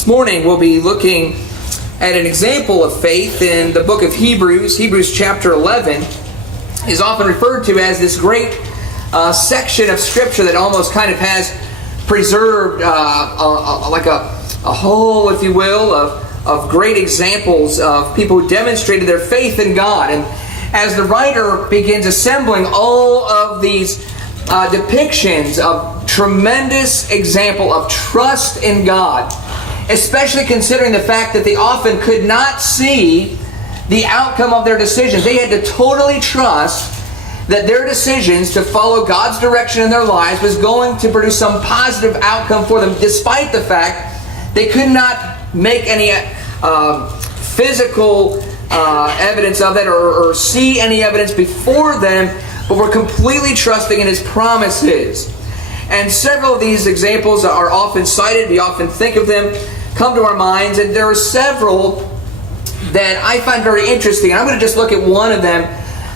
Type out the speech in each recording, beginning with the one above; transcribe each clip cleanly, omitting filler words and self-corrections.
This morning we'll be looking at an example of faith in the book of Hebrews. Hebrews chapter 11 is often referred to as this great section of Scripture that almost kind of has preserved like a whole, if you will, of great examples of people who demonstrated their faith in God. And as the writer begins assembling all of these depictions of tremendous example of trust in God, especially considering the fact that they often could not see the outcome of their decisions. They had to totally trust that their decisions to follow God's direction in their lives was going to produce some positive outcome for them, despite the fact they could not make any physical evidence of that or see any evidence before them, but were completely trusting in His promises. And several of these examples are often cited. We often think of them, come to our minds, and there are several that I find very interesting. I'm going to just look at one of them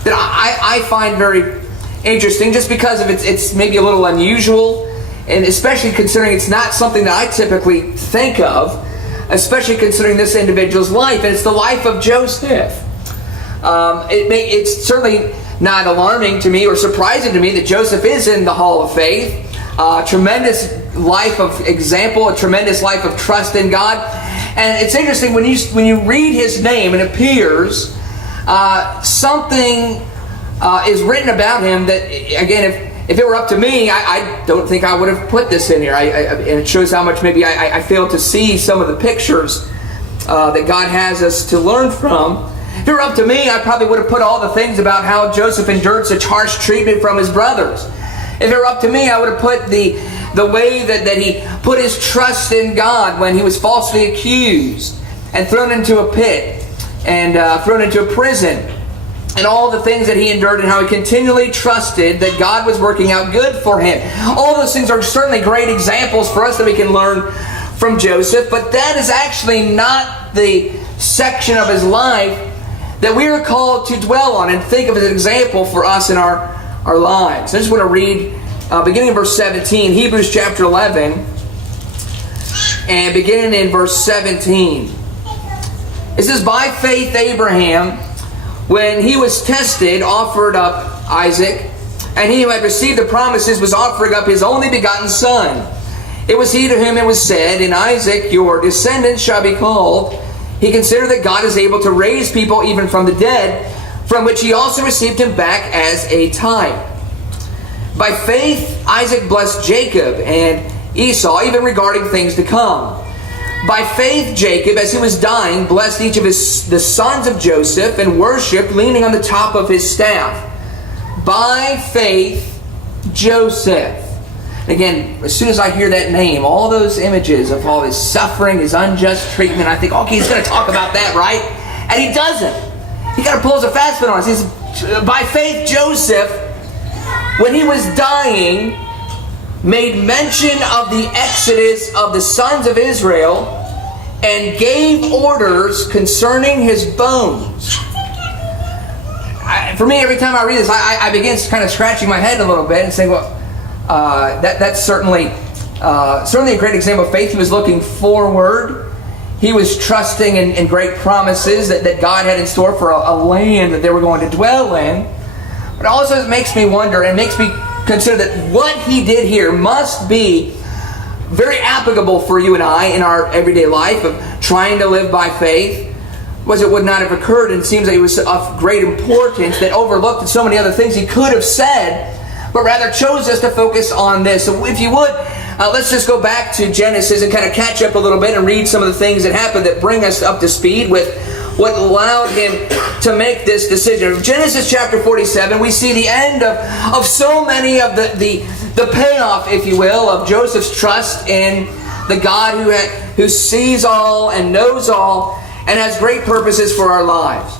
that I find very interesting, just because of it's maybe a little unusual, and especially considering it's not something that I typically think of, especially considering this individual's life, and it's the life of Joseph. It's certainly not alarming to me or surprising to me that Joseph is in the Hall of Faith. Tremendous life of example, a tremendous life of trust in God. And it's interesting when you read his name, it appears something is written about him that, again, if it were up to me, I don't think I would have put this in here. And it shows how much maybe I failed to see some of the pictures that God has us to learn from. If it were up to me, I probably would have put all the things about how Joseph endured such harsh treatment from his brothers. If it were up to me, I would have put the way that he put his trust in God when he was falsely accused and thrown into a pit and thrown into a prison, and all the things that he endured and how he continually trusted that God was working out good for him. All those things are certainly great examples for us that we can learn from Joseph, but that is actually not the section of his life that we are called to dwell on and think of as an example for us in our lives. I just want to read beginning in verse 17, Hebrews chapter 11, and beginning in verse 17. It says, "By faith Abraham, when he was tested, offered up Isaac, and he who had received the promises was offering up his only begotten son. It was he to whom it was said, 'In Isaac your descendants shall be called.' He considered that God is able to raise people even from the dead, from which he also received him back as a type. By faith Isaac blessed Jacob and Esau, even regarding things to come. By faith Jacob, as he was dying, blessed each of the sons of Joseph and worshipped, leaning on the top of his staff. By faith Joseph." Again, as soon as I hear that name, all those images of all his suffering, his unjust treatment, I think, okay, he's going to talk about that, right? And he doesn't. He kind of pulls a fast one on us. He says, by faith Joseph, when he was dying, made mention of the exodus of the sons of Israel and gave orders concerning his bones. For me, every time I read this, I begin kind of scratching my head a little bit and saying, well, that's certainly a great example of faith. He was looking forward. He was trusting in great promises that God had in store for a land that they were going to dwell in. But also it makes me wonder and makes me consider that what he did here must be very applicable for you and I in our everyday life of trying to live by faith. Was it would not have occurred, and it seems that it was of great importance that overlooked so many other things he could have said, but rather chose us to focus on this. So if you would, let's just go back to Genesis and kind of catch up a little bit and read some of the things that happened that bring us up to speed with what allowed him to make this decision. In Genesis chapter 47, we see the end of so many of the payoff, if you will, of Joseph's trust in the God who sees all and knows all and has great purposes for our lives.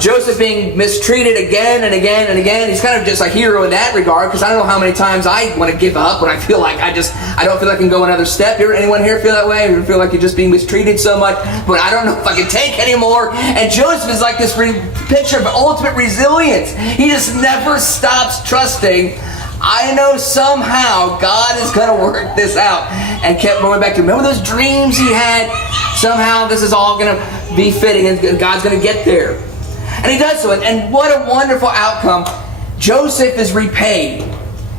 Joseph being mistreated again and again and again. He's kind of just a hero in that regard, because I don't know how many times I want to give up when I feel like I don't feel like I can go another step. Anyone here feel that way? You feel like you're just being mistreated so much, but I don't know if I can take anymore. And Joseph is like this picture of ultimate resilience. He just never stops trusting I know somehow God is going to work this out. And kept going back to, remember those dreams he had? Somehow this is all going to be fitting and God's going to get there. And he does so. And what a wonderful outcome. Joseph is repaid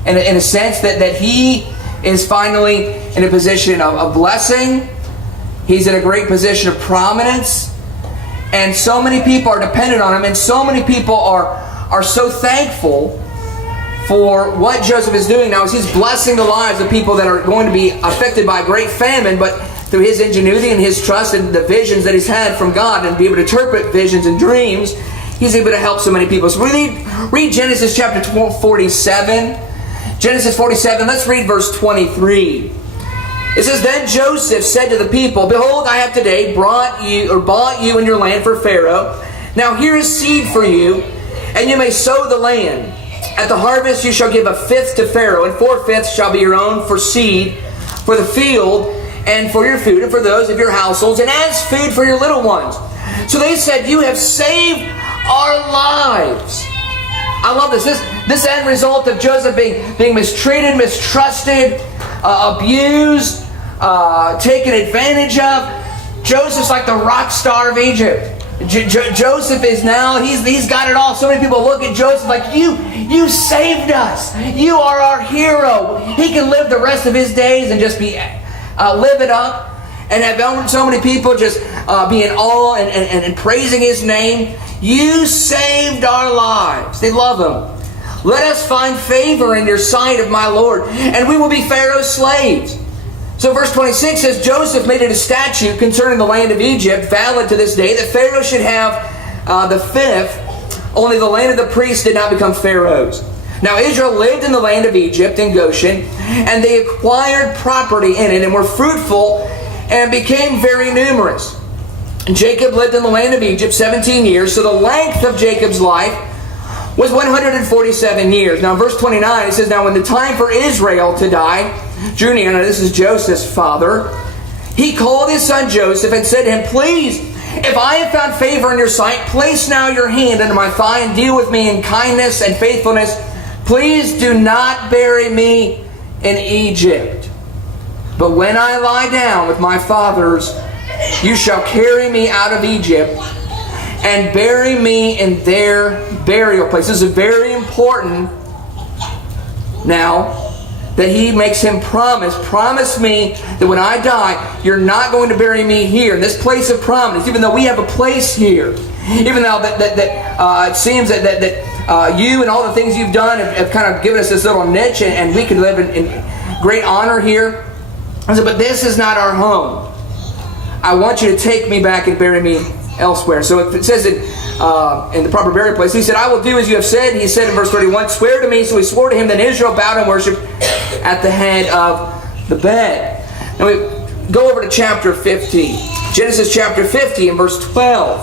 in a sense that he is finally in a position of blessing. He's in a great position of prominence. And so many people are dependent on him. And so many people are so thankful for what Joseph is doing now as he's blessing the lives of people that are going to be affected by a great famine, but through his ingenuity and his trust and the visions that he's had from God and be able to interpret visions and dreams, he's able to help so many people. So read Genesis chapter 47. Genesis 47, let's read verse 23. It says, Then Joseph said to the people, Behold, I have today bought you and your land for Pharaoh. Now here is seed for you, and you may sow the land. At the harvest you shall give a fifth to Pharaoh, and 4/5 shall be your own for seed, for the field, and for your food, and for those of your households, and as food for your little ones. So they said, You have saved our lives. I love this. This end result of Joseph being mistreated, mistrusted, abused, taken advantage of. Joseph's like the rock star of Egypt. Joseph is now, he's got it all. So many people look at Joseph like, you saved us. You are our hero. He can live the rest of his days and just be live it up. And have so many people just be in awe and praising his name. You saved our lives. They love him. Let us find favor in your sight of my Lord, and we will be Pharaoh's slaves. So verse 26 says, Joseph made it a statute concerning the land of Egypt, valid to this day, that Pharaoh should have the fifth. Only the land of the priests did not become Pharaoh's. Now Israel lived in the land of Egypt, in Goshen, and they acquired property in it, and were fruitful, and became very numerous. And Jacob lived in the land of Egypt 17 years, so the length of Jacob's life was 147 years. Now in verse 29 it says, Now when the time for Israel to die drew near, now this is Joseph's father, he called his son Joseph and said to him, Please, if I have found favor in your sight, place now your hand under my thigh and deal with me in kindness and faithfulness. Please do not bury me in Egypt. But when I lie down with my fathers, you shall carry me out of Egypt and bury me in their burial place. This is very important now that he makes him promise me that when I die, you're not going to bury me here in this place of prominence, even though we have a place here, even though it seems that you and all the things you've done have kind of given us this little niche, and we can live in great honor here. I said, but this is not our home. I want you to take me back and bury me elsewhere. So it says in the proper burial place, he said, I will do as you have said. He said in verse 31, Swear to me. So he swore to him. Then Israel bowed and worshipped at the head of the bed. Now we go over to chapter 50. Genesis chapter 50 and verse 12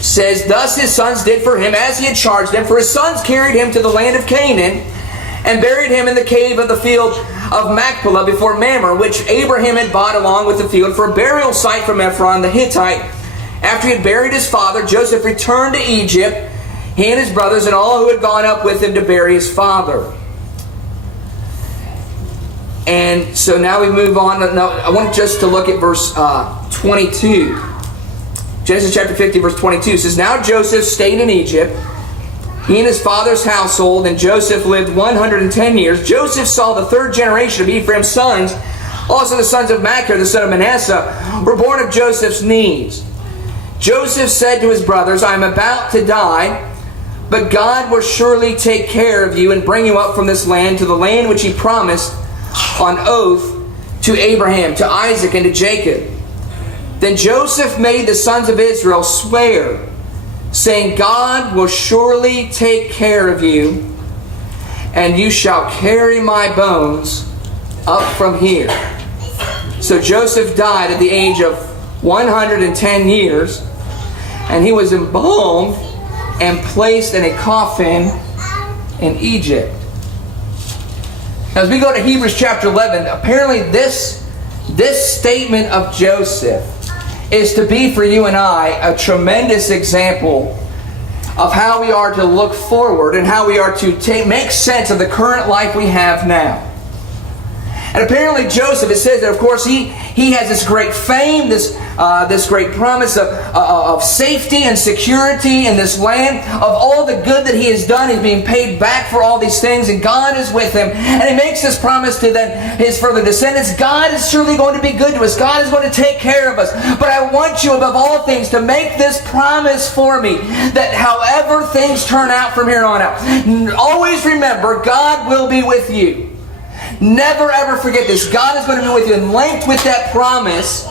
says, Thus his sons did for him as he had charged them. For his sons carried him to the land of Canaan and buried him in the cave of the field of Machpelah before Mamre, which Abraham had bought along with the field for a burial site from Ephron the Hittite. After he had buried his father, Joseph returned to Egypt, he and his brothers and all who had gone up with him to bury his father. And so now we move on. Now, I want just to look at verse 22. Genesis chapter 50, verse 22 says, Now Joseph stayed in Egypt, he and his father's household, and Joseph lived 110 years. Joseph saw the third generation of Ephraim's sons. Also the sons of Machir, the son of Manasseh, were born of Joseph's knees. Joseph said to his brothers, I am about to die, but God will surely take care of you and bring you up from this land to the land which he promised on oath to Abraham, to Isaac, and to Jacob. Then Joseph made the sons of Israel swear, saying, God will surely take care of you, and you shall carry my bones up from here. So Joseph died at the age of 110 years, and he was embalmed and placed in a coffin in Egypt. Now, as we go to Hebrews chapter 11, apparently this statement of Joseph is to be for you and I a tremendous example of how we are to look forward and how we are to make sense of the current life we have now. And apparently Joseph, it says that of course he has this great fame, this great promise of safety and security in this land, of all the good that he has done. He's being paid back for all these things, and God is with him. And he makes this promise to then his further descendants. God is surely going to be good to us. God is going to take care of us. But I want you above all things to make this promise for me, that however things turn out from here on out, always remember God will be with you. Never ever forget this. God is going to be with you. And linked with that promise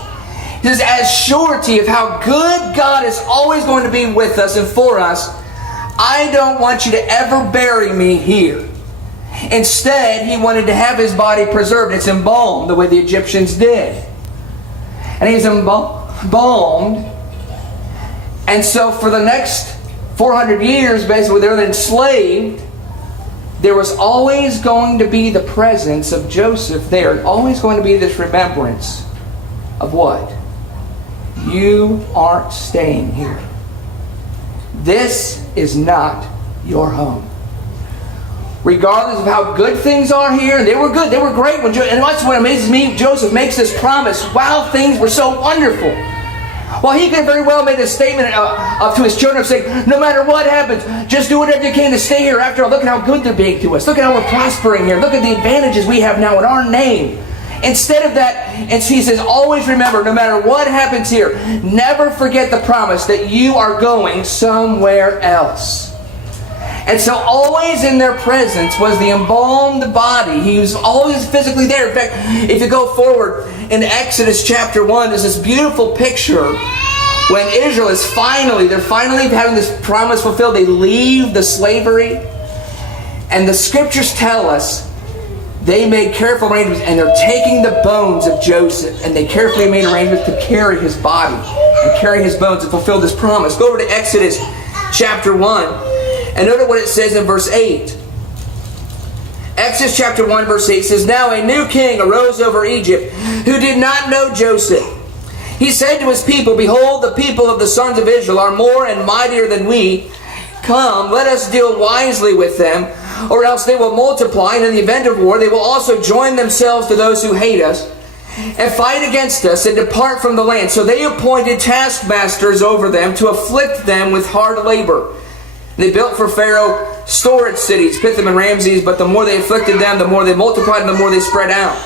is as surety of how good God is always going to be with us and for us. I don't want you to ever bury me here. Instead, he wanted to have his body preserved. It's embalmed the way the Egyptians did. And he's embalmed. And so for the next 400 years, basically, they're enslaved. There was always going to be the presence of Joseph there. Always going to be this remembrance of what? You aren't staying here. This is not your home. Regardless of how good things are here, and they were good, they were great. And that's what amazes me. Joseph makes this promise. Wow, things were so wonderful. Well, he could very well make a statement to his children saying, no matter what happens, just do whatever you can to stay here. After all, look at how good they're being to us. Look at how we're prospering here. Look at the advantages we have now in our name. Instead of that, and he says, always remember, no matter what happens here, never forget the promise that you are going somewhere else. And so always in their presence was the embalmed body. He was always physically there. In fact, if you go forward in Exodus chapter 1, there's this beautiful picture when Israel is they're finally having this promise fulfilled. They leave the slavery. And the scriptures tell us they made careful arrangements, and they're taking the bones of Joseph, and they carefully made arrangements to carry his body and carry his bones and fulfill this promise. Go over to Exodus chapter 1. And note what it says in verse 8. Exodus chapter 1 verse 8 says, Now a new king arose over Egypt, who did not know Joseph. He said to his people, Behold, the people of the sons of Israel are more and mightier than we. Come, let us deal wisely with them, or else they will multiply, and in the event of war they will also join themselves to those who hate us, and fight against us, and depart from the land. So they appointed taskmasters over them to afflict them with hard labor. They built for Pharaoh storage cities, Pithom and Ramses, but the more they afflicted them, the more they multiplied and the more they spread out.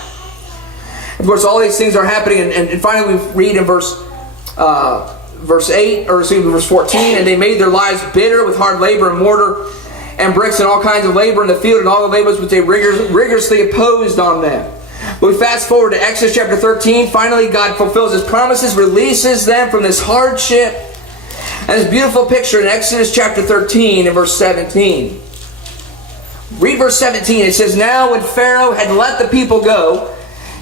Of course, all these things are happening, and finally we read in verse 14, And they made their lives bitter with hard labor and mortar and bricks and all kinds of labor in the field, and all the labors which they rigorously opposed on them. But we fast forward to Exodus chapter 13. Finally, God fulfills His promises, releases them from this hardship. And this beautiful picture in Exodus chapter 13 and verse 17. Read verse 17. It says, Now when Pharaoh had let the people go,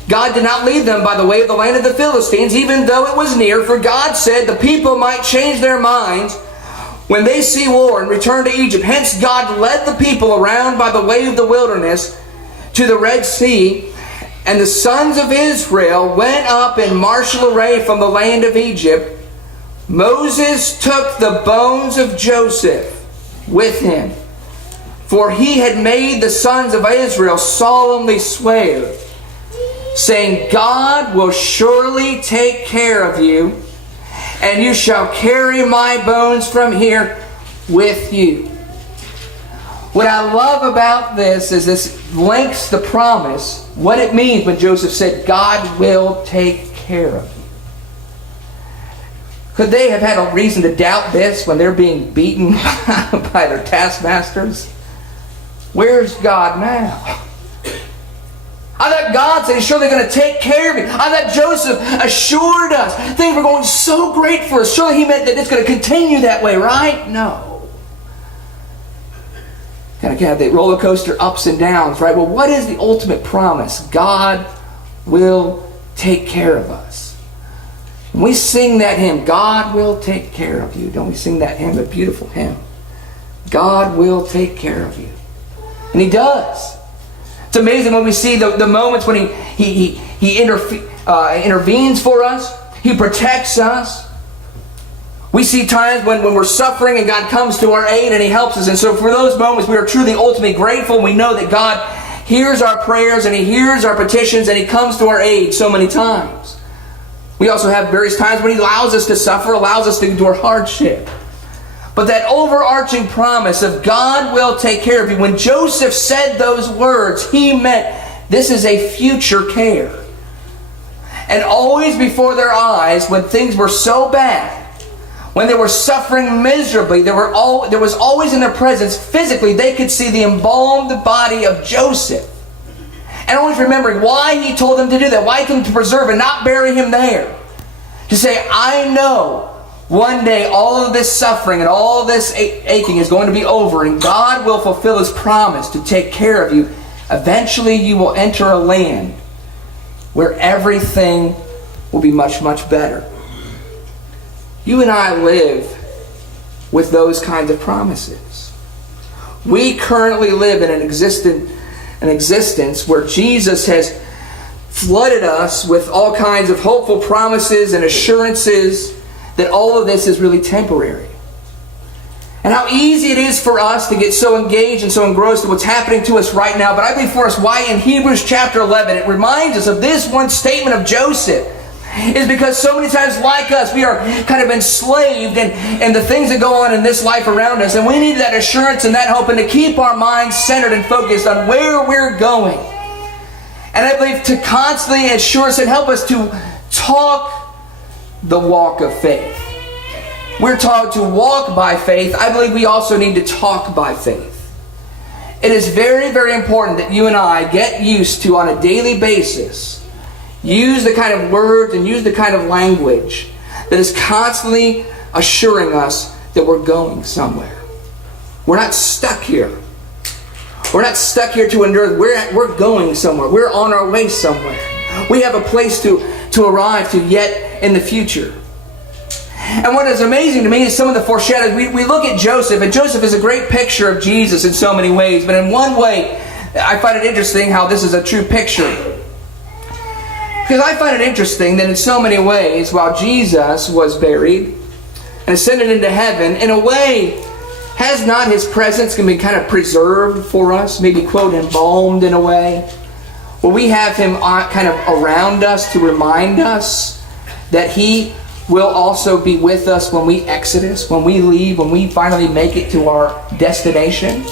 God did not lead them by the way of the land of the Philistines, even though it was near. For God said the people might change their minds when they see war and return to Egypt. Hence God led the people around by the way of the wilderness to the Red Sea. And the sons of Israel went up in martial array from the land of Egypt. Moses took the bones of Joseph with him, for he had made the sons of Israel solemnly swear, saying, God will surely take care of you, and you shall carry my bones from here with you. What I love about this is this links the promise, what it means when Joseph said, God will take care of you. Could they have had a reason to doubt this when they're being beaten by their taskmasters? Where's God now? I thought God said He's surely going to take care of me. I thought Joseph assured us things were going so great for us. Surely He meant that it's going to continue that way, right? No. Kind of have the roller coaster ups and downs, right? Well, what is the ultimate promise? God will take care of us. When we sing that hymn, God will take care of you. Don't we sing that hymn, a beautiful hymn? God will take care of you. And He does. It's amazing when we see the moments when He intervenes for us. He protects us. We see times when we're suffering and God comes to our aid and He helps us. And so for those moments, we are truly ultimately grateful. We know that God hears our prayers and He hears our petitions and He comes to our aid so many times. We also have various times when He allows us to suffer, allows us to endure hardship. But that overarching promise of God will take care of you, when Joseph said those words, he meant this is a future care. And always before their eyes, when things were so bad, when they were suffering miserably, there was always in their presence, physically, they could see the embalmed body of Joseph. And always remembering why He told them to do that, why He told them to preserve and not bury him there. To say, I know one day all of this suffering and all of this aching is going to be over, and God will fulfill His promise to take care of you. Eventually you will enter a land where everything will be much, much better. You and I live with those kinds of promises. We currently live in an existence where Jesus has flooded us with all kinds of hopeful promises and assurances that all of this is really temporary. And how easy it is for us to get so engaged and so engrossed in what's happening to us right now. But I believe for us why in Hebrews chapter 11 it reminds us of this one statement of Joseph is because so many times, like us, we are kind of enslaved in the things that go on in this life around us. And we need that assurance and that hope, and to keep our minds centered and focused on where we're going. And I believe to constantly assure us and help us to talk the walk of faith. We're taught to walk by faith. I believe we also need to talk by faith. It is very, very important that you and I get used to, on a daily basis, use the kind of words and use the kind of language that is constantly assuring us that we're going somewhere. We're not stuck here. We're not stuck here to endure. We're going somewhere. We're on our way somewhere. We have a place to arrive to yet in the future. And what is amazing to me is some of the foreshadows. We look at Joseph, and Joseph is a great picture of Jesus in so many ways. But in one way, I find it interesting how this is a true picture. Because I find it interesting that in so many ways, while Jesus was buried and ascended into heaven, in a way, has not His presence been kind of preserved for us? Maybe, quote, embalmed in a way? Where we have Him kind of around us to remind us that He will also be with us when we exodus, when we leave, when we finally make it to our destination.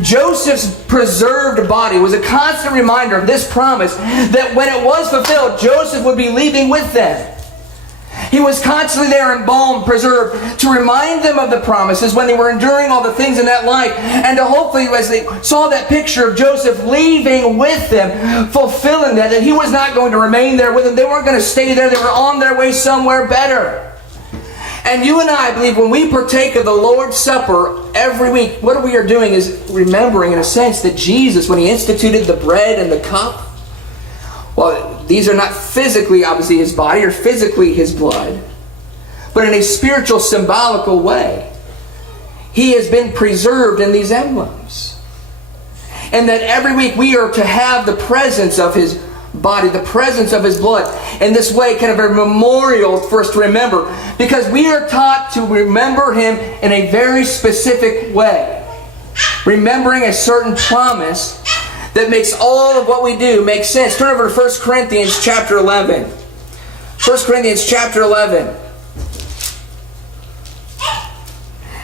Joseph's preserved body was a constant reminder of this promise that when it was fulfilled, Joseph would be leaving with them. He was constantly there embalmed, preserved, to remind them of the promises when they were enduring all the things in that life, and to hopefully, as they saw that picture of Joseph leaving with them, fulfilling that he was not going to remain there with them. They weren't going to stay there. They were on their way somewhere better. And you and I believe when we partake of the Lord's Supper every week, what we are doing is remembering, in a sense, that Jesus, when He instituted the bread and the cup, well, these are not physically, obviously, His body or physically His blood, but in a spiritual, symbolical way, He has been preserved in these emblems. And that every week we are to have the presence of His body, the presence of His blood, in this way, kind of a memorial for us to remember, because we are taught to remember Him in a very specific way, remembering a certain promise that makes all of what we do make sense. Turn over to 1 Corinthians chapter 11. 1 Corinthians chapter 11.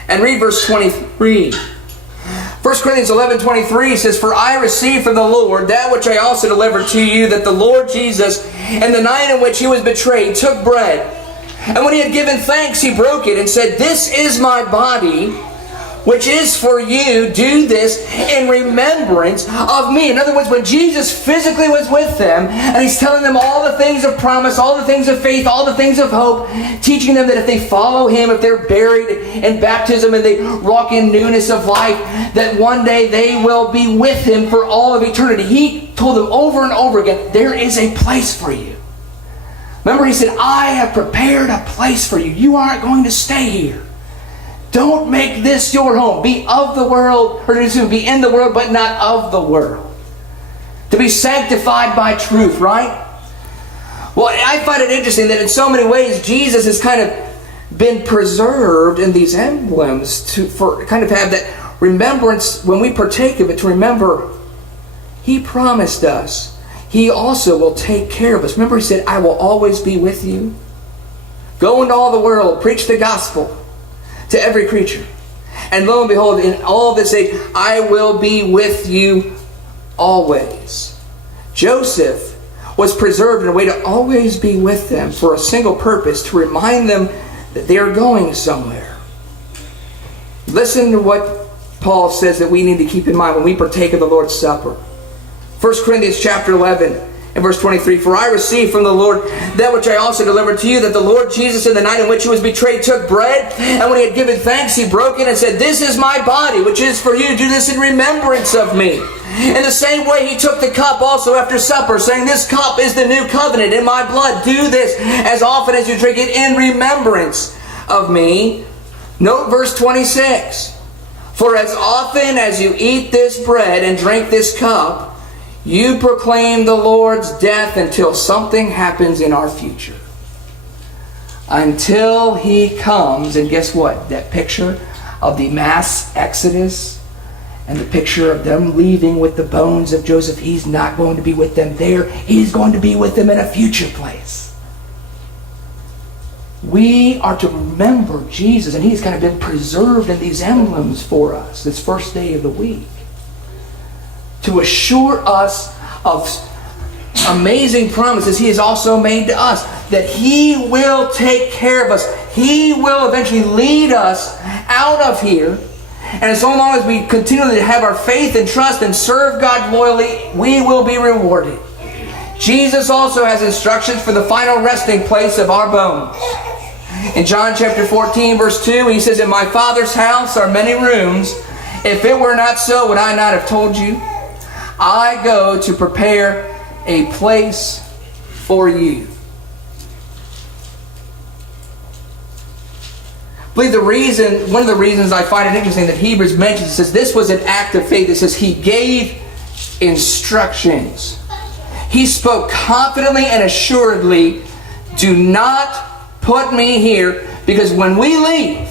And read verse 23. 1 Corinthians 11:23 says, "For I received from the Lord that which I also delivered to you, that the Lord Jesus, in the night in which He was betrayed, took bread. And when He had given thanks, He broke it and said, 'This is my body, which is for you. Do this in remembrance of me.'" In other words, when Jesus physically was with them, and He's telling them all the things of promise, all the things of faith, all the things of hope, teaching them that if they follow Him, if they're buried in baptism and they walk in newness of life, that one day they will be with Him for all of eternity. He told them over and over again, there is a place for you. Remember, He said, I have prepared a place for you. You aren't going to stay here. Don't make this your home. Be of the world, or be in the world, but not of the world. To be sanctified by truth, right? Well, I find it interesting that in so many ways, Jesus is kind of been preserved in these emblems for kind of have that remembrance when we partake of it, to remember He promised us He also will take care of us. Remember He said, I will always be with you. Go into all the world, preach the gospel to every creature. And lo and behold, in all this age, I will be with you always. Joseph was preserved in a way to always be with them for a single purpose, to remind them that they are going somewhere. Listen to what Paul says that we need to keep in mind when we partake of the Lord's Supper. 1 Corinthians chapter 11 and verse 23, For I received from the Lord that which I also delivered to you, that the Lord Jesus, in the night in which He was betrayed, took bread, and when He had given thanks, He broke it and said, This is my body, which is for you. Do this in remembrance of me. In the same way He took the cup also after supper, saying, This cup is the new covenant in my blood. Do this as often as you drink it in remembrance of me. Note verse 26. For as often as you eat this bread and drink this cup, you proclaim the Lord's death until something happens in our future. Until He comes. And guess what? That picture of the mass exodus and the picture of them leaving with the bones of Joseph, He's not going to be with them there. He's going to be with them in a future place. We are to remember Jesus, and He's kind of been preserved in these emblems for us this first day of the week, to assure us of amazing promises He has also made to us, that He will take care of us. He will eventually lead us out of here. And as long as we continue to have our faith and trust and serve God loyally, we will be rewarded. Jesus also has instructions for the final resting place of our bones. In John chapter 14, verse 2, He says, In my Father's house are many rooms. If it were not so, would I not have told you? I go to prepare a place for you. I believe one of the reasons I find it interesting that Hebrews mentions, it says this was an act of faith. It says He gave instructions. He spoke confidently and assuredly, do not put me here, because when we leave,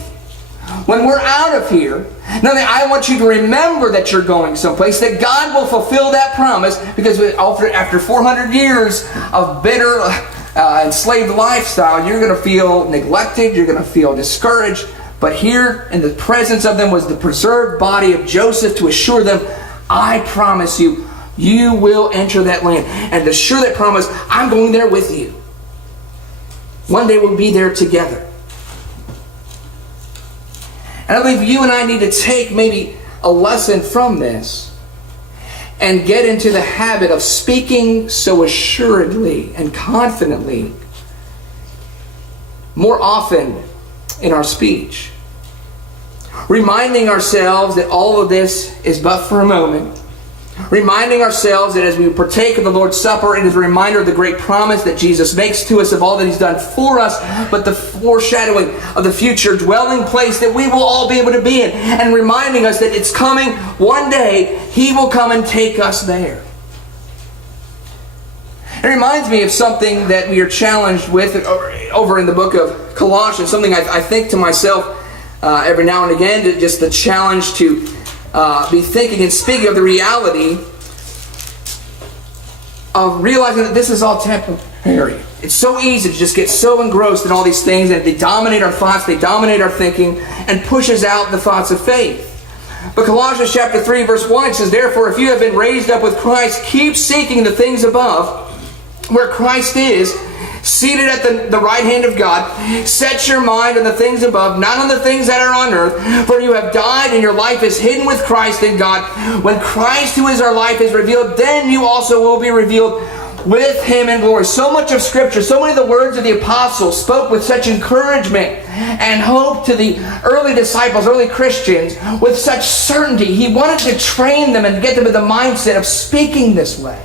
when we're out of here, I want you to remember that you're going someplace, that God will fulfill that promise, because after 400 years of bitter, enslaved lifestyle, you're going to feel neglected, you're going to feel discouraged. But here in the presence of them was the preserved body of Joseph to assure them, I promise you, you will enter that land. And to assure that promise, I'm going there with you. One day we'll be there together. And I believe you and I need to take maybe a lesson from this and get into the habit of speaking so assuredly and confidently more often in our speech. Reminding ourselves that all of this is but for a moment. Reminding ourselves that as we partake of the Lord's Supper, it is a reminder of the great promise that Jesus makes to us of all that He's done for us, but the foreshadowing of the future dwelling place that we will all be able to be in, and reminding us that it's coming one day, He will come and take us there. It reminds me of something that we are challenged with over in the book of Colossians, something I think to myself every now and again, just the challenge to be thinking and speaking of the reality of realizing that this is all temporary. It's so easy to just get so engrossed in all these things, and they dominate our thoughts, they dominate our thinking, and pushes out the thoughts of faith. But Colossians chapter 3 verse 1 says, Therefore, if you have been raised up with Christ, keep seeking the things above, where Christ is, seated at the right hand of God. Set your mind on the things above, not on the things that are on earth. For you have died, and your life is hidden with Christ in God. When Christ, who is our life, is revealed, then you also will be revealed with Him in glory. So much of Scripture, so many of the words of the apostles spoke with such encouragement and hope to the early disciples, early Christians, with such certainty. He wanted to train them and get them in the mindset of speaking this way.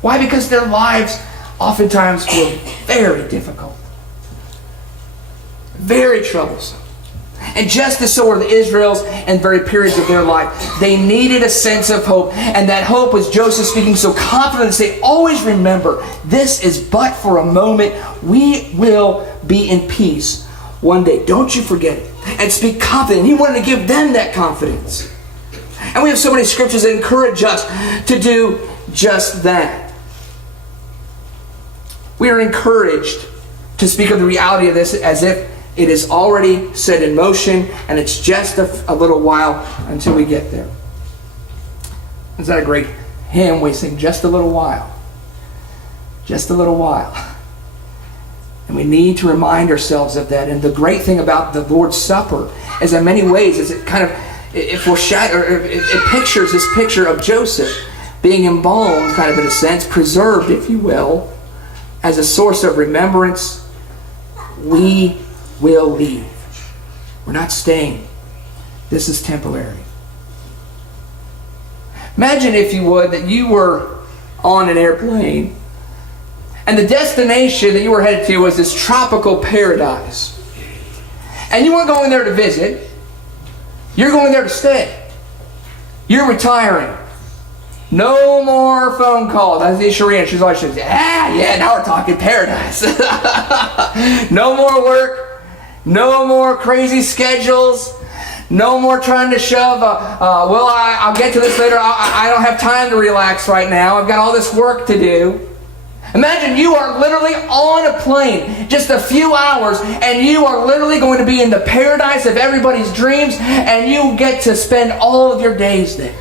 Why? Because their lives oftentimes were very difficult, very troublesome. And just as so were the Israels in very periods of their life. They needed a sense of hope. And that hope was Joseph speaking so confidently to say, always remember, this is but for a moment. We will be in peace one day. Don't you forget it. And speak confident. He wanted to give them that confidence. And we have so many scriptures that encourage us to do just that. We are encouraged to speak of the reality of this as if it is already set in motion and it's just a little while until we get there. Is that a great hymn we sing? Just a little while. Just a little while. And we need to remind ourselves of that. And the great thing about the Lord's Supper is in many ways is it pictures this picture of Joseph being embalmed, kind of in a sense, preserved, if you will, as a source of remembrance. We will leave. We're not staying. This is temporary. Imagine, if you would, that you were on an airplane and the destination that you were headed to was this tropical paradise. And you weren't going there to visit. You're going there to stay. You're retiring. No more phone calls. I see Sharina. She's always saying, yeah, now we're talking paradise. No more work. No more crazy schedules. No more trying to shove, I'll get to this later. I don't have time to relax right now. I've got all this work to do. Imagine you are literally on a plane, just a few hours, and you are literally going to be in the paradise of everybody's dreams, and you get to spend all of your days there.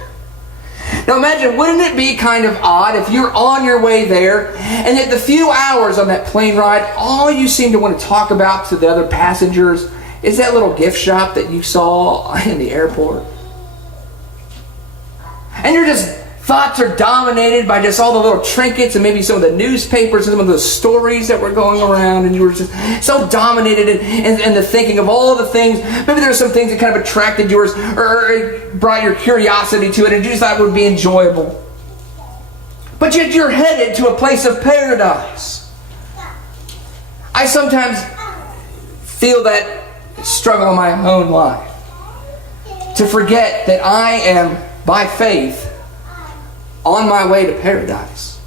Now imagine, wouldn't it be kind of odd if you're on your way there, and at the few hours on that plane ride, all you seem to want to talk about to the other passengers is that little gift shop that you saw in the airport? And your just thoughts are dominated by just all the little trinkets and maybe some of the newspapers and some of the stories that were going around, and you were just so dominated in the thinking of all the things. Maybe there were some things that kind of attracted yours or brought your curiosity to it, and you just thought it would be enjoyable. But yet you're headed to a place of paradise. I sometimes feel that struggle in my own life, to forget that I am, by faith, on my way to paradise.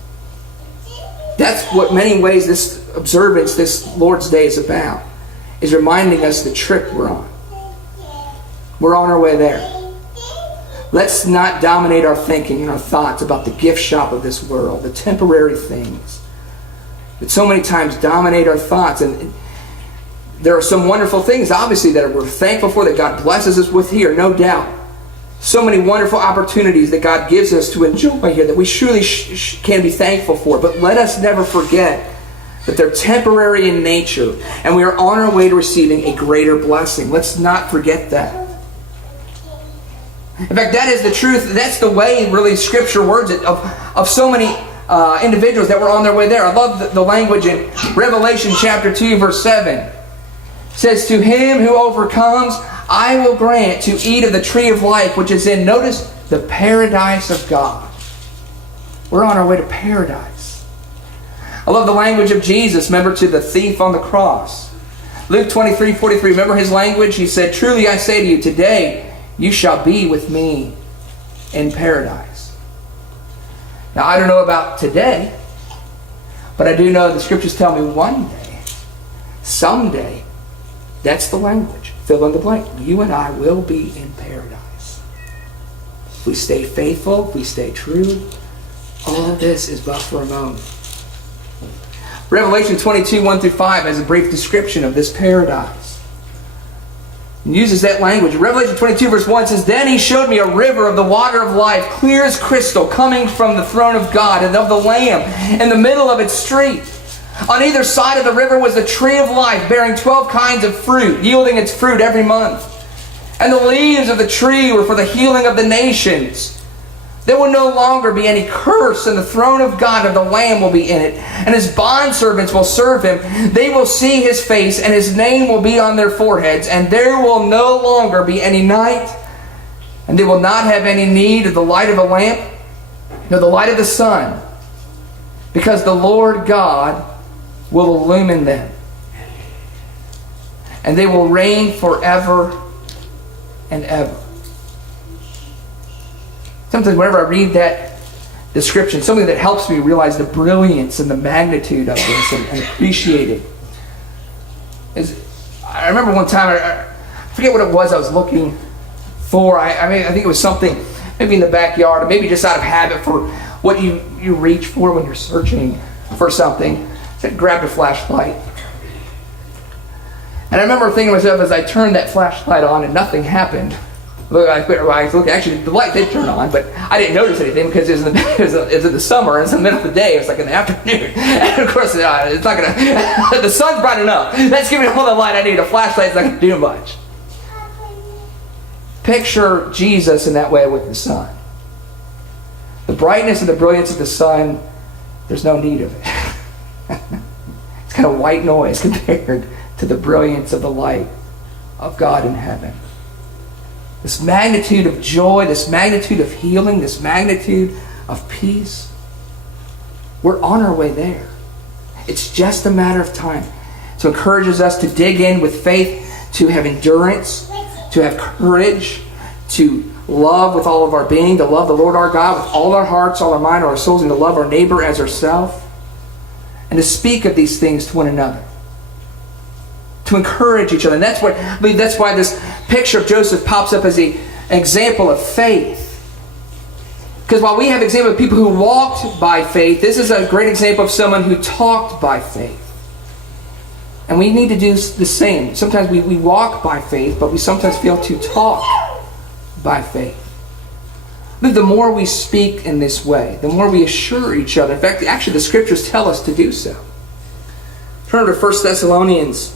That's what many ways this observance, this Lord's Day is about, is reminding us the trip we're on. We're on our way there. Let's not dominate our thinking and our thoughts about the gift shop of this world, the temporary things that so many times dominate our thoughts. And there are some wonderful things, obviously, that we're thankful for, that God blesses us with here, no doubt. So many wonderful opportunities that God gives us to enjoy here that we surely can be thankful for. But let us never forget that they're temporary in nature, and we are on our way to receiving a greater blessing. Let's not forget that. In fact, that is the truth. That's the way, really, Scripture words it, of so many individuals that were on their way there. I love the language in Revelation chapter 2, verse 7. It says, "To him who overcomes, I will grant to eat of the tree of life, which is in," notice, "the paradise of God." We're on our way to paradise. I love the language of Jesus, remember, to the thief on the cross. Luke 23:43, remember his language? He said, "Truly I say to you, today you shall be with me in paradise." Now, I don't know about today, but I do know the Scriptures tell me one day, someday, that's the language. Fill in the blank. You and I will be in paradise. If we stay faithful, if we stay true, all of this is but for a moment. Revelation 22, 1-5 has a brief description of this paradise. It uses that language. Revelation 22, verse 1 says, "Then he showed me a river of the water of life, clear as crystal, coming from the throne of God and of the Lamb, in the middle of its street. On either side of the river was the tree of life, bearing 12 kinds of fruit, yielding its fruit every month. And the leaves of the tree were for the healing of the nations. There will no longer be any curse, and the throne of God and the Lamb will be in it. And his bondservants will serve him. They will see his face, and his name will be on their foreheads. And there will no longer be any night, and they will not have any need of the light of a lamp, nor the light of the sun, because the Lord God will illumine them. And they will reign forever and ever." Sometimes whenever I read that description, something that helps me realize the brilliance and the magnitude of this and appreciate it, is I I remember one time, I forget what it was I was looking for. I think it was something maybe in the backyard, or maybe just out of habit for what you reach for when you're searching for something. So I grabbed a flashlight. And I remember thinking to myself as I turned that flashlight on and nothing happened. Actually, the light did turn on, but I didn't notice anything because it was in the summer, and it's in the middle of the day. It was like in the afternoon, and of course, it's not gonna. The sun's bright enough. That's giving me all the light I need. A flashlight's not gonna do much. Picture Jesus in that way with the sun. The brightness and the brilliance of the sun, there's no need of it. It's kind of white noise compared to the brilliance of the light of God in heaven. This magnitude of joy, this magnitude of healing, this magnitude of peace. We're on our way there. It's just a matter of time. So it encourages us to dig in with faith, to have endurance, to have courage, to love with all of our being, to love the Lord our God with all our hearts, all our mind, all our souls, and to love our neighbor as ourselves, and to speak of these things to one another. To encourage each other. And that's why this picture of Joseph pops up as an example of faith. Because while we have examples of people who walked by faith, this is a great example of someone who talked by faith. And we need to do the same. Sometimes we walk by faith, but we sometimes fail to talk by faith. But the more we speak in this way, the more we assure each other. In fact, actually the scriptures tell us to do so. Turn to 1 Thessalonians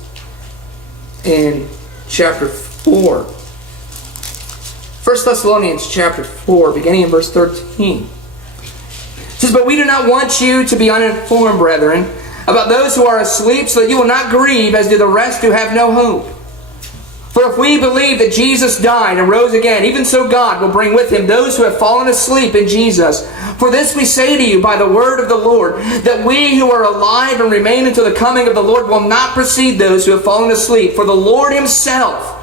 in chapter 4. 1 Thessalonians chapter 4, beginning in verse 13. It says, "But we do not want you to be uninformed, brethren, about those who are asleep, so that you will not grieve as do the rest who have no hope. For if we believe that Jesus died and rose again, even so God will bring with him those who have fallen asleep in Jesus. For this we say to you by the word of the Lord, that we who are alive and remain until the coming of the Lord will not precede those who have fallen asleep. For the Lord himself,"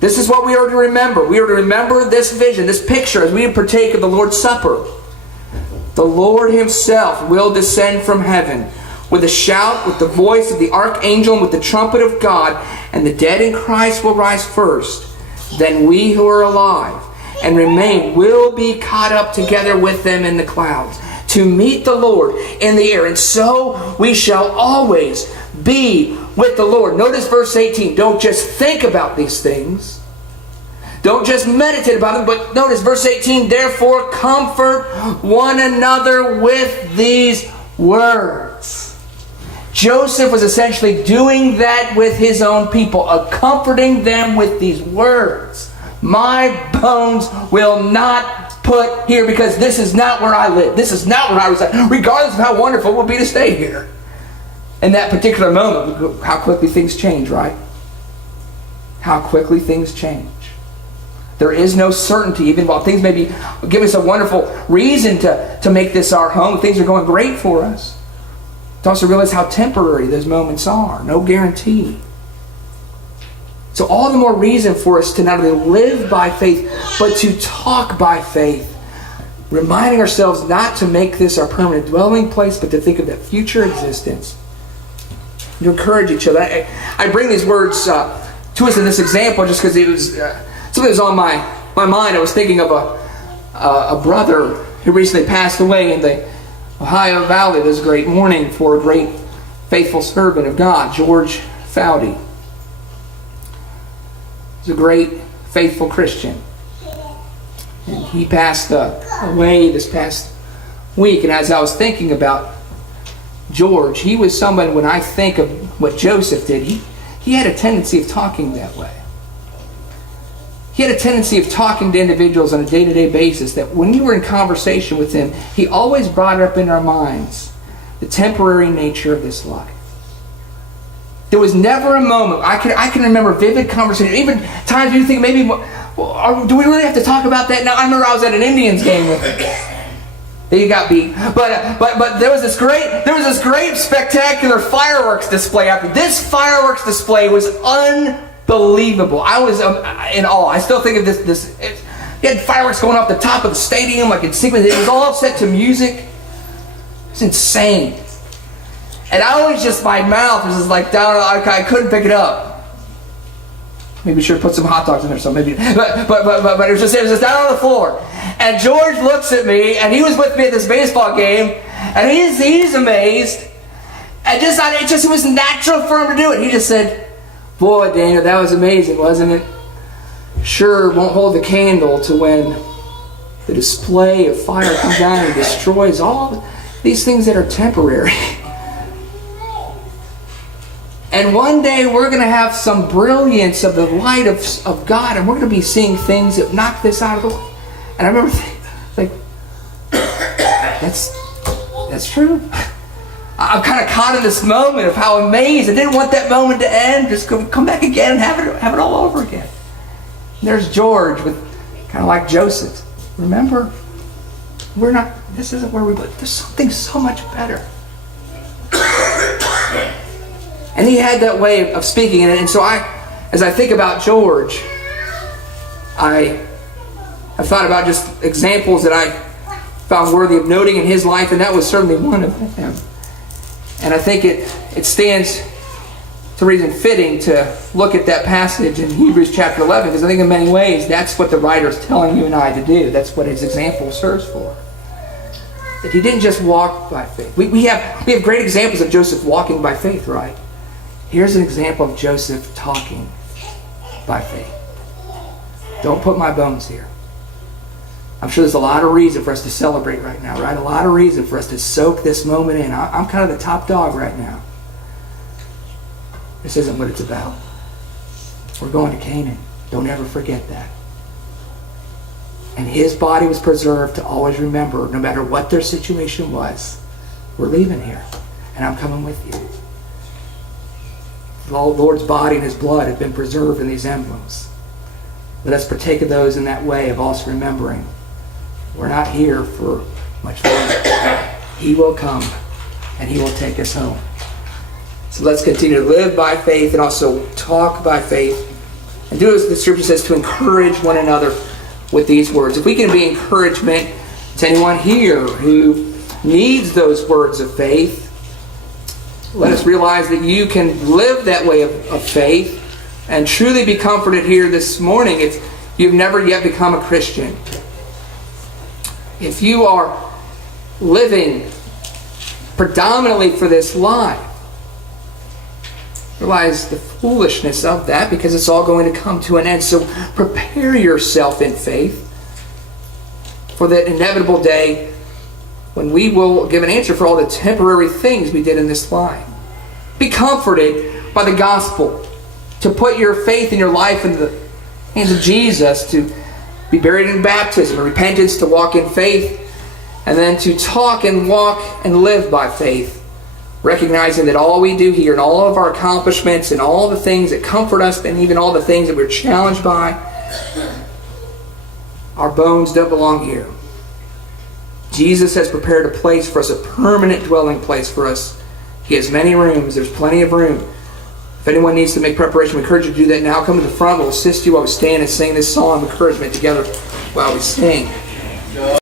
this is what we are to remember. We are to remember this vision, this picture, as we partake of the Lord's Supper. "The Lord himself will descend from heaven with a shout, with the voice of the archangel, and with the trumpet of God, and the dead in Christ will rise first. Then we who are alive and remain will be caught up together with them in the clouds to meet the Lord in the air. And so we shall always be with the Lord." Notice verse 18. Don't just think about these things. Don't just meditate about them, but notice verse 18. "Therefore comfort one another with these words." Joseph was essentially doing that with his own people, comforting them with these words. "My bones will not put here, because this is not where I live. This is not where I reside. Regardless of how wonderful it would be to stay here." In that particular moment, how quickly things change, right? How quickly things change. There is no certainty, even while things may be give us a wonderful reason to make this our home. Things are going great for us. To also realize how temporary those moments are. No guarantee. So all the more reason for us to not only live by faith, but to talk by faith. Reminding ourselves not to make this our permanent dwelling place, but to think of that future existence. To encourage each other. I bring these words to us in this example just because it was something that was on my mind. I was thinking of a brother who recently passed away in the Ohio Valley this great morning for a great faithful servant of God, George Foudy. He's a great faithful Christian. And he passed away this past week. And as I was thinking about George, he was someone, when I think of what Joseph did, he had a tendency of talking that way. He had a tendency of talking to individuals on a day-to-day basis that when you were in conversation with him, he always brought up in our minds the temporary nature of this life. There was never a moment, I can remember vivid conversation, even times you think maybe, well, do we really have to talk about that now? I remember I was at an Indians game with him. They got beat. But there was this great spectacular fireworks display after. This fireworks display was unbelievable. I was in awe. I still think of this. You had fireworks going off the top of the stadium like in sequence. It was all set to music. It's insane. And I always just, my mouth was just like down, I couldn't pick it up. Maybe we should put some hot dogs in there, so maybe. But it was just down on the floor. And George looks at me, and he was with me at this baseball game, and he's amazed. And it was natural for him to do it. He just said, "Boy, Daniel, that was amazing, wasn't it? Sure won't hold the candle to when the display of fire comes down and destroys all these things that are temporary." And one day we're going to have some brilliance of the light of God, and we're going to be seeing things that knock this out of the way. And I remember thinking, that's true. I'm kind of caught in this moment of how amazed. I didn't want that moment to end. Just come back again and have it all over again. And there's George with kind of like Joseph. Remember, this isn't where we live. There's something so much better. And he had that way of speaking. And so as I think about George, I thought about just examples that I found worthy of noting in his life, and that was certainly one of them. And I think it stands to reason fitting to look at that passage in Hebrews chapter 11, because I think in many ways that's what the writer is telling you and I to do. That's what his example serves for. That he didn't just walk by faith. We have great examples of Joseph walking by faith, right? Here's an example of Joseph talking by faith. Don't put my bones here. I'm sure there's a lot of reason for us to celebrate right now, right? A lot of reason for us to soak this moment in. I'm kind of the top dog right now. This isn't what it's about. We're going to Canaan. Don't ever forget that. And his body was preserved to always remember, no matter what their situation was, we're leaving here, and I'm coming with you. The Lord's body and his blood have been preserved in these emblems. Let us partake of those in that way of also remembering we're not here for much longer. He will come and he will take us home. So let's continue to live by faith and also talk by faith. And do as the scripture says, to encourage one another with these words. If we can be encouragement to anyone here who needs those words of faith, let us realize that you can live that way of faith and truly be comforted here this morning if you've never yet become a Christian. If you are living predominantly for this life, realize the foolishness of that, because it's all going to come to an end. So prepare yourself in faith for that inevitable day when we will give an answer for all the temporary things we did in this life. Be comforted by the gospel, to put your faith in your life in the hands of Jesus, to be buried in baptism and repentance, to walk in faith, and then to talk and walk and live by faith, recognizing that all we do here and all of our accomplishments and all the things that comfort us and even all the things that we're challenged by, our bones don't belong here. Jesus has prepared a place for us, a permanent dwelling place for us. He has many rooms. There's plenty of room. If anyone needs to make preparation, we encourage you to do that now. Come to the front. We'll assist you while we stand and sing this song of encouragement together while we sing.